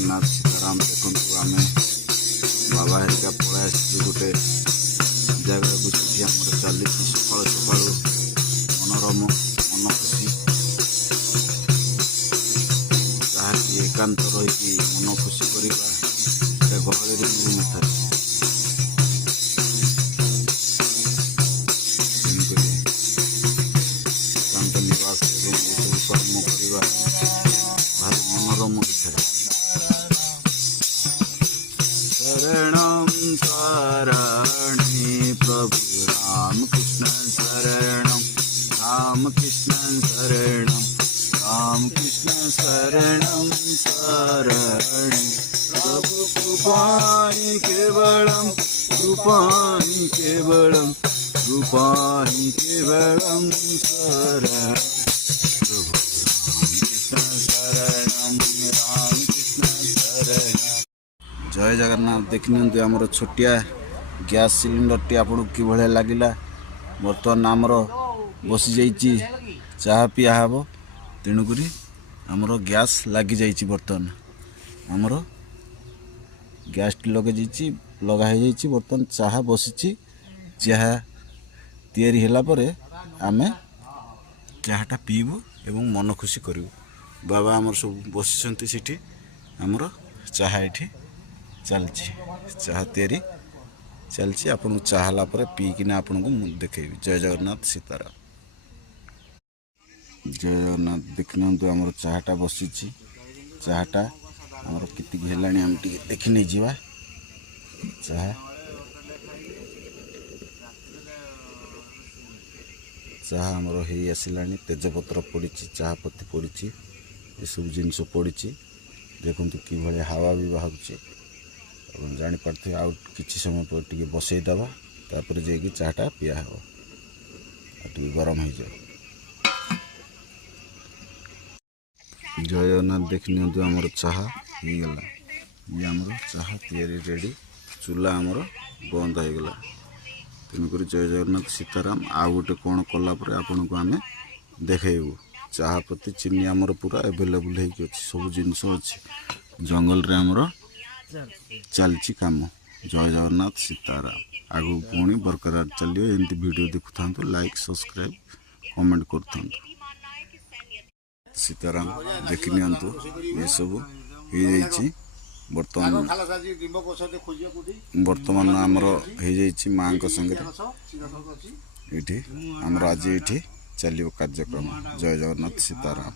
जगन्नाथ सीताराम देखु आम बाबा हरिका पलि आस गोटे जगह बुझी आम चली सका सका मनोरम मन खुशी जहाँकि एकांत रही मन खुशी करवा गहली मिल न था। एकांत निवास एवं कर्म करवा भारी मनोरम होता है। शरणं शरणे प्रभु राम कृष्ण शरणं राम कृष्ण शरणं राम कृष्ण शरणं शरणे प्रभु कृपाहि केवलं कृपाहि केवलं कृपाहि केवलं शरणं प्रभु राम कृष्ण शरणं राम कृष्ण शरणं। जय जगन्नाथ देखिनियंतु आमर छोटिया गैस सिलिंडर टी आपको कि भाया लगिला। बर्तमान आमर बसी जाइए चाह पिया हम तेणुक आमर गैस लगी जाइए। बर्तमान आमर गैस टी लगे लगाई बर्तमान चाह बसी चाह तैयारी होला परे आमे चाहटा पीबू एवं मन खुशी करूँ। बाबा आमर सब बसी सेठी आमर चाह ये चलती चाह तैयारी चलती आपन चाहला पर पीकिना आपन को देखेबी। जय जगन्नाथ सीताराम। जय जगन्नाथ देखना तो आमर चाहटा बसी चाहटा आमर किति हेलानी हम टी देखि नै जीवा। चाह चाह आमर हे आसिलानी तेजपत्र पड़ी चाह पत्ती पड़ी ये सब जिनस पड़ी देखु कि भाया हावा भी बाहर जापारे आउ कि समय पर टे बसईदबा तापर जाकि चाहटा पिया हे टे गरम हो जाए। जय जगन्नाथ देखनी आमर चाह होगला ये आमर चाह तैयारी रेडी चूल्हा आमर बंद होगला। तेणुक जय जगन्नाथ सीताराम आउ गोटे कौन कलापर आपन को आम देखू। चाह पत्ती चीनी आमर पूरा एभेलेबुल हो सब जिनस अच्छी जंगल रे आमर चलची काम। जय जगन्नाथ सीताराम आगु पुणी बरकरार चलिए एमती वीडियो देखु था लाइक सब्सक्राइब कमेंट कर सीताराम देखनी ये सब बर्तमान बर्तमान आमर हो माँ संगे ये आमर आज ये चलो कार्यक्रम। जय जगन्नाथ सीताराम।